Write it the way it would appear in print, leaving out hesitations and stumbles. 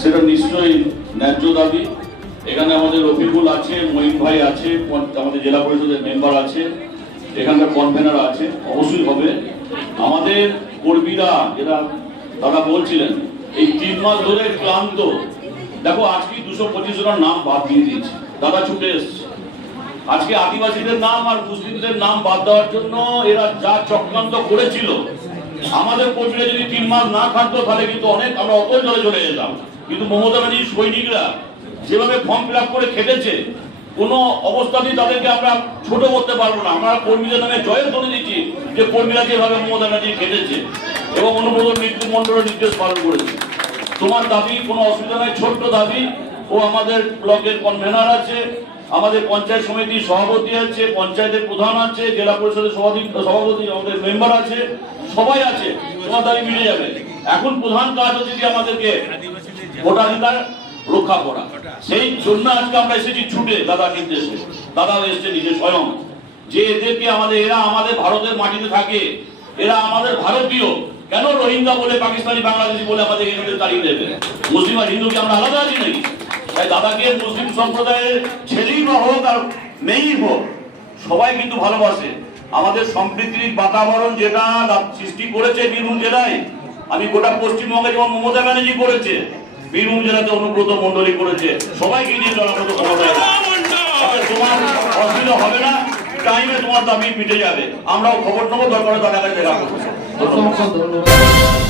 সেটা নিশ্চয়ই ন্যায্য দাবি। এখানে আমাদের রফিকুল আছে, মঈন ভাই আছে, আমাদের জেলা পরিষদের মেম্বার আছে, এখানকার কনভেনার আছে, অবশ্যই হবে। আমাদের কর্মীরা যেটা তারা বলছিলেন এই 3 মাস ধরে ক্লান্ত। দেখো আজকে 225 জনের নাম বাদ দিয়ে দিয়েছে, দাদা ছুটে এসছে। আজকে আদিবাসীদের নাম আর মুসলিমদের নাম বাদ দেওয়ার জন্য এরা যা চক্রান্ত করেছিল, আমাদের কর্মীরা যদি 3 মাস না খাটতো তাহলে কিন্তু আমরা অতল জলে চলে যেতাম। কিন্তু মমতা ব্যানার্জির সৈনিকরা যেভাবে ফর্ম ফিল আপ করে খেটেছে, কোনো অবস্থাতেই তাদেরকে আমরা ছোট করতে পারবো না। আমরা কর্মীদের নামে জয়ের করে দিচ্ছি যে কর্মীরা যেভাবে মমতা ব্যানার্জি খেটেছে এবং অনুমোদন মন্ডলের নির্দেশ পালন করেছে। তোমার দাবি কোনো অসুবিধা নাই, ছোট্ট দাবি। ও আমাদের ব্লকের কনভেনার আছে, আমাদের পঞ্চায়েত সমিতির সভাপতি আছে, পঞ্চায়েতের প্রধান আছে, জেলা পরিষদের সভাপতি আমাদের মেম্বার আছে, সবাই আছে। তোমার দাবি মিলে যাবে। এখন প্রধান কাজ হচ্ছে যে আমাদেরকে ভোটাধিকার রক্ষা করা। সেই জন্য আজকে আমরা এসেছি ছুটে দাদার নির্দেশে। দাদাও এসছে নিজে স্বয়ং, যে এদেরকে এরা আমাদের ভারতের মাটিতে থাকে, এরা আমাদের ভারতীয়। কেন রোহিঙ্গা বলে, পাকিস্তানি, বাংলাদেশি বলে আমাদের এখানে তাড়িয়ে দেবে? মুসলিম আর হিন্দু কি আমরা আলাদা আছি নাকি? তাই দাদাকে মুসলিম সম্প্রদায়ের ছেলেই বা হোক আর মেয়েই হোক, সবাই কিন্তু ভালোবাসে। আমাদের সম্প্রীতির বাতাবরণ যেটা সৃষ্টি করেছে বীরভূম জেলায়, আমি গোটা পশ্চিমবঙ্গে যেমন মমতা ব্যানার্জি করেছে, বীরভূম জেলাতে অনুব্রত মন্ডলী করেছে। সবাইকে নিয়ে চলার মতো ক্ষমতা তোমার অসুবিধা হবে না, টাইমে তোমার দাবি মিটে যাবে। আমরাও খবর নেবো, দরকার তার কাছে দেখা করবো। ধন্যবাদ।